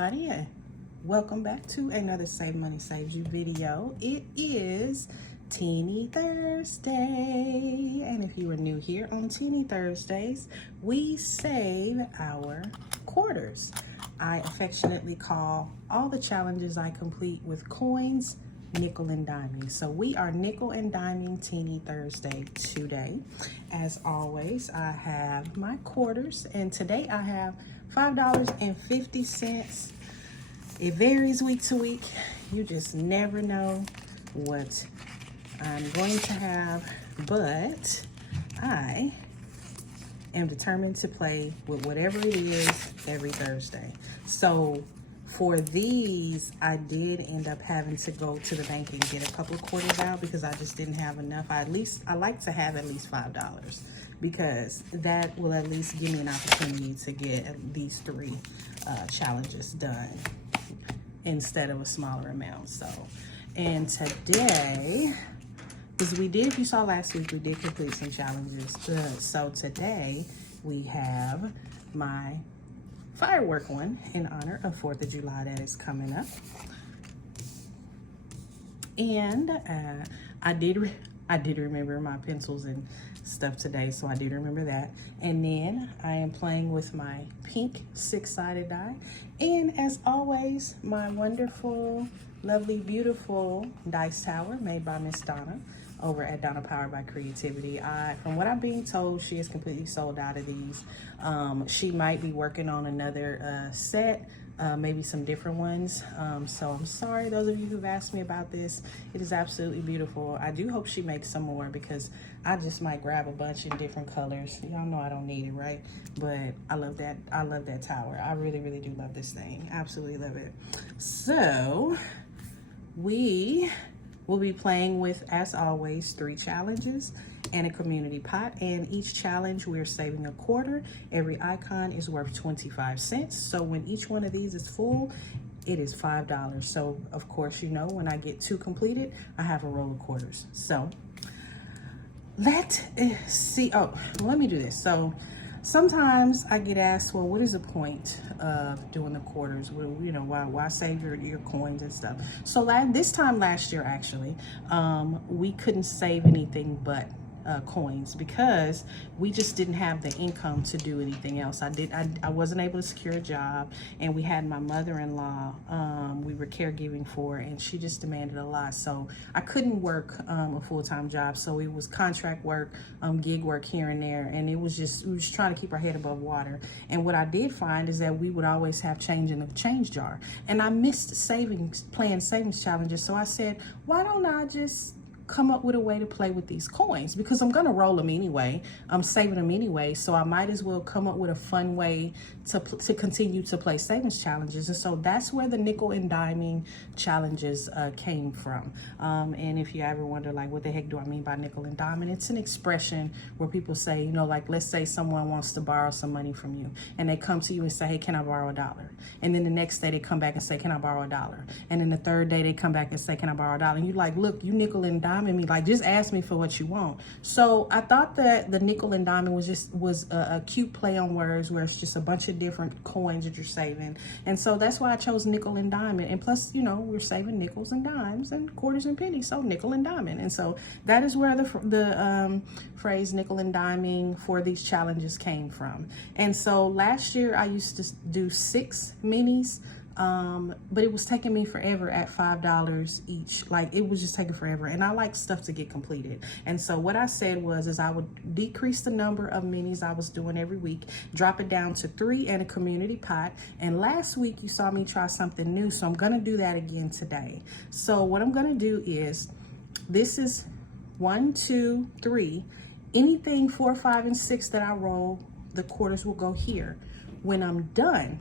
everybody, and welcome back to another Save Money Saves You video. It is Teeny Thursday, and if you are new here on Teeny Thursdays, we save our quarters. I affectionately call all the challenges I complete with coins nickel and diming. So we are nickel and diming Teeny Thursday today. As always, I have my quarters, and today I have $5.50. It varies week to week. You just never know what I'm going to have, but I am determined to play with whatever it is every Thursday. So for these, I did end up having to go to the bank and get a couple of quarters out because I just didn't have enough. I like to have at least $5 because that will at least give me an opportunity to get these three challenges done instead of a smaller amount. So, and today, because if you saw last week, we did complete some challenges. So today we have my firework one in honor of 4th of July that is coming up. And I did remember my pencils and stuff today, so I did remember that. And then I am playing with my pink 6-sided die. And as always, my wonderful, lovely, beautiful dice tower made by Miss Donna over at Donna Powered by Creativity. From what I'm being told, she is completely sold out of these. She might be working on another set, maybe some different ones. So I'm sorry, those of you who've asked me about this. It is absolutely beautiful. I do hope she makes some more because I just might grab a bunch in different colors. Y'all know I don't need it, right? But I love that. I love that tower. I really, really do love this thing. Absolutely love it. So we will be playing with, as always, 3 challenges and a community pot. And each challenge, we're saving a quarter. Every icon is worth 25 cents. So when each one of these is full, it is $5. So of course, you know, when I get 2 completed, I have a roll of quarters. So let me do this. So sometimes I get asked, well, what is the point of doing the quarters? Well, you know, why save your coins and stuff? So this time last year, actually, we couldn't save anything but coins because we just didn't have the income to do anything else. I wasn't able to secure a job, and we had my mother-in-law we were caregiving for, and she just demanded a lot. So I couldn't work a full-time job. So it was contract work, gig work here and there, and we was trying to keep our head above water. And what I did find is that we would always have change in the change jar, and I missed playing savings challenges. So I said, why don't I just come up with a way to play with these coins, because I'm gonna roll them anyway. I'm saving them anyway, so I might as well come up with a fun way to continue to play savings challenges. And so that's where the nickel and diming challenges came from. And if you ever wonder, like, what the heck do I mean by nickel and diming? It's an expression where people say, you know, like, let's say someone wants to borrow some money from you, and they come to you and say, hey, can I borrow $1? And then the next day they come back and say, can I borrow $1? And then the third day they come back and say, can I borrow $1? And you're like, look, you nickel and dime me, like, just ask me for what you want. So I thought that the nickel and diamond was a cute play on words, where it's just a bunch of different coins that you're saving. And so that's why I chose nickel and diamond. And plus, you know, we're saving nickels and dimes and quarters and pennies, so nickel and diamond. And so that is where the phrase nickel and diming for these challenges came from. And so last year I used to do 6 minis. But it was taking me forever at $5 each. Like, it was just taking forever, and I like stuff to get completed. And so what I said is I would decrease the number of minis I was doing every week, drop it down to 3 and a community pot. And last week you saw me try something new, so I'm gonna do that again today. So what I'm gonna do is, this is 1, 2, 3. Anything 4, 5, and 6 that I roll, the quarters will go here. When I'm done,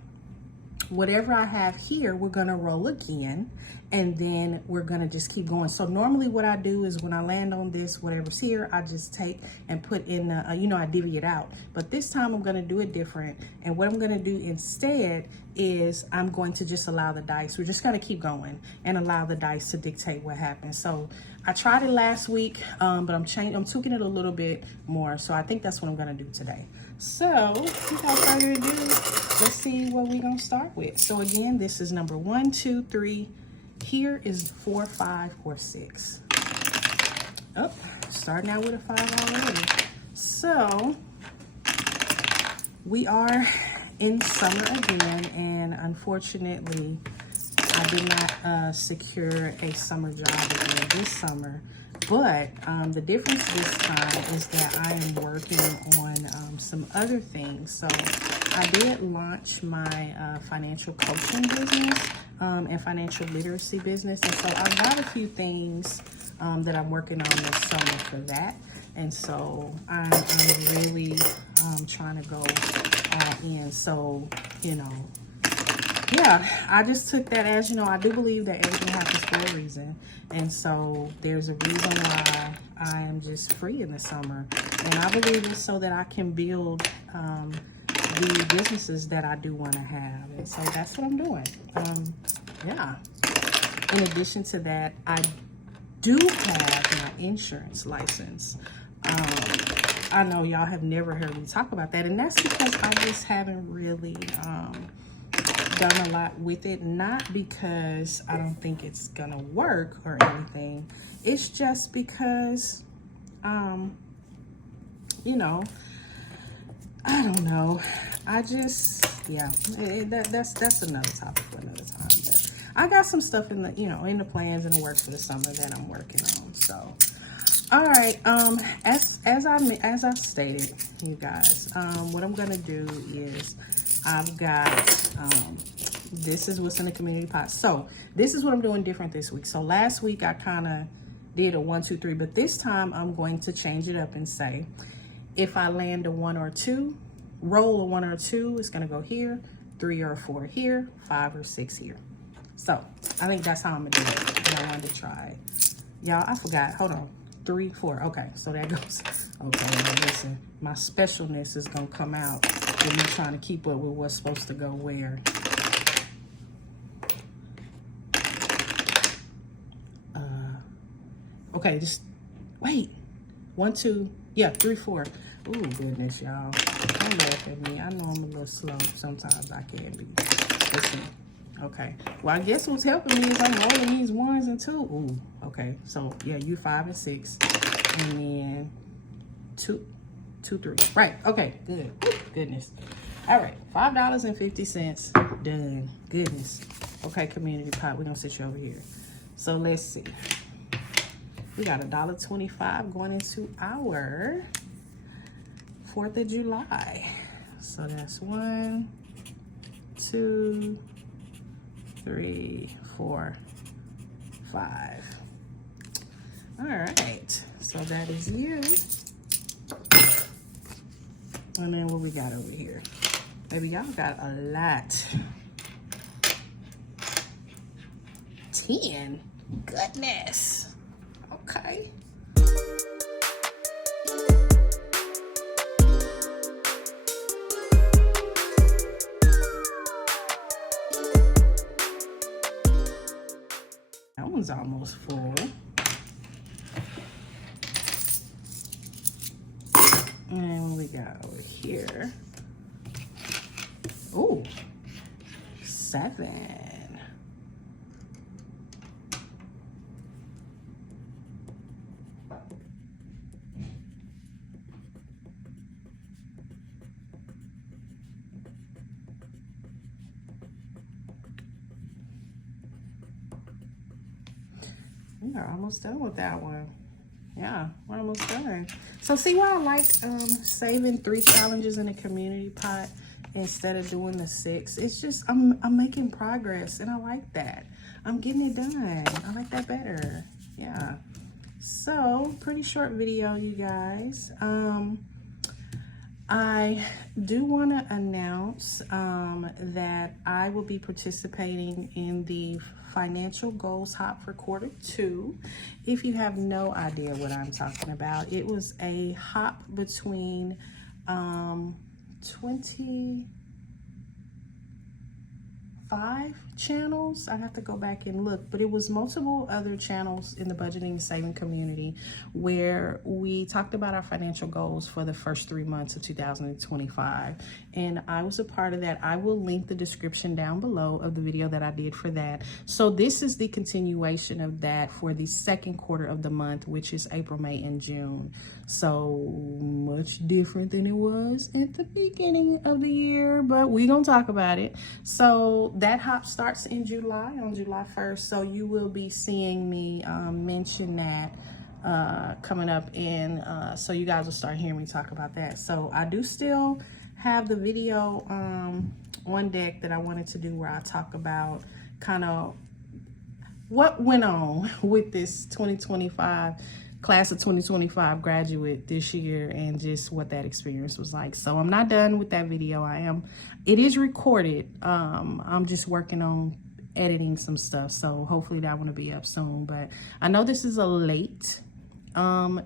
whatever I have here, we're gonna roll again, and then we're gonna just keep going. So normally what I do is, when I land on this, whatever's here, I just take and put in, you know, I divvy it out. But this time I'm gonna do it different. And what I'm gonna do instead is I'm going to just allow the dice. We're just gonna keep going and allow the dice to dictate what happens. So I tried it last week, but I'm tweaking it a little bit more. So I think that's what I'm gonna do today. So without further ado, let's see what we're gonna start with. So again, this is number 1, 2, 3. Here is 4, 5, or 6. Oh, starting out with a 5 already. So we are in summer again, and unfortunately I did not secure a summer job again this summer. But the difference this time is that I am working on some other things. So I did launch my financial coaching business and financial literacy business. And so I've got a few things that I'm working on this summer for that. And so I'm really trying to go all in. So, you know, yeah, I just took that as, you know, I do believe that everything happens for a reason. And so there's a reason why I am just free in the summer. And I believe it's so that I can build the businesses that I do want to have. And so that's what I'm doing. Yeah. In addition to that, I do have my insurance license. I know y'all have never heard me talk about that. And that's because I just haven't really done a lot with it. Not because I don't think it's gonna work or anything. It's just because, you know, I don't know. I just, yeah, that's another topic for another time. But I got some stuff in the, you know, in the plans and the works for the summer that I'm working on. So, all right. As I stated, you guys, what I'm gonna do is I've got this is what's in the community pot. So this is what I'm doing different this week. So last week I kind of did a 1, 2, 3, but this time I'm going to change it up and say, if I land a 1 or 2, roll a 1 or 2, it's gonna go here, 3 or 4 here, 5 or 6 here. So I think that's how I'm gonna do it. And I wanted to try it. Y'all, I forgot. Hold on. 3, 4. Okay, so that goes. Okay, now listen, my specialness is gonna come out with me trying to keep up with what's supposed to go where. Okay, just wait. 1, 2, yeah, 3, 4. Ooh, goodness, y'all. Don't laugh at me. I know I'm a little slow. Sometimes I can be. Listen. Okay. Well, I guess what's helping me is I'm rolling these 1s and 2. Ooh, okay. So, yeah, you 5 and 6. And then 2, 2, 3. Right. Okay, good. Goodness. All right, $5.50. Done. Goodness. Okay, community pot. We're going to sit you over here. So, let's see. We got $1.25 going into our 4th of July. So that's 1, 2, 3, 4, 5. All right. So that is you. And then what we got over here? Baby, y'all got a lot. 10. Goodness. Okay. That one's almost full. And what we got over here? Ooh, 7. We are almost done with that one. Yeah, we're almost done. So see why I like saving 3 challenges in a community pot instead of doing the 6? It's just I'm making progress, and I like that. I'm getting it done. I like that better. Yeah. So pretty short video, you guys. I do want to announce that I will be participating in the Financial Goals Hop for Q2. If you have no idea what I'm talking about, it was a hop between 2014 5 channels. I'd have to go back and look, but it was multiple other channels in the budgeting and saving community where we talked about our financial goals for the first 3 months of 2025. And I was a part of that. I will link the description down below of the video that I did for that. So this is the continuation of that for the second quarter of the month, which is April, May, and June. So much different than it was at the beginning of the year, but we're gonna talk about it. So that hop starts in July, on July 1st. So you will be seeing me mention that coming up in, so you guys will start hearing me talk about that. So I do still have the video on deck that I wanted to do where I talk about kind of what went on with this 2025 class of 2025 graduate this year and just what that experience was like. So I'm not done with that video. It is recorded. I'm just working on editing some stuff. So hopefully that one will be up soon. But I know this is a late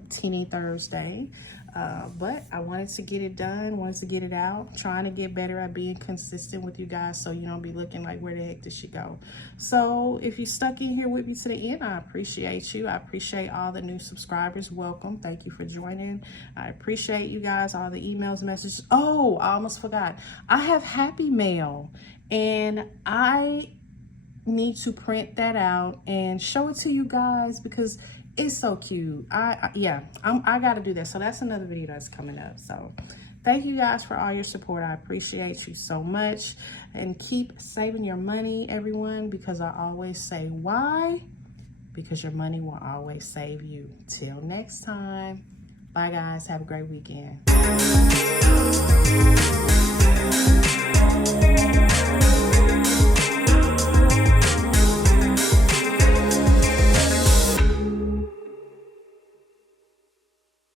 Teeny Thursday, but I wanted to get it done, wanted to get it out, trying to get better at being consistent with you guys so you don't be looking like, where the heck did she go? So if you stuck in here with me to the end, I appreciate you. I appreciate all the new subscribers. Welcome. Thank you for joining. I appreciate you guys, all the emails, messages. Oh, I almost forgot. I have Happy Mail, and I need to print that out and show it to you guys because it's so cute. I gotta do that. So that's another video that's coming up. So thank you guys for all your support. I appreciate you so much, and keep saving your money, everyone, because I always say why? Because your money will always save you. Till next time. Bye guys. Have a great weekend.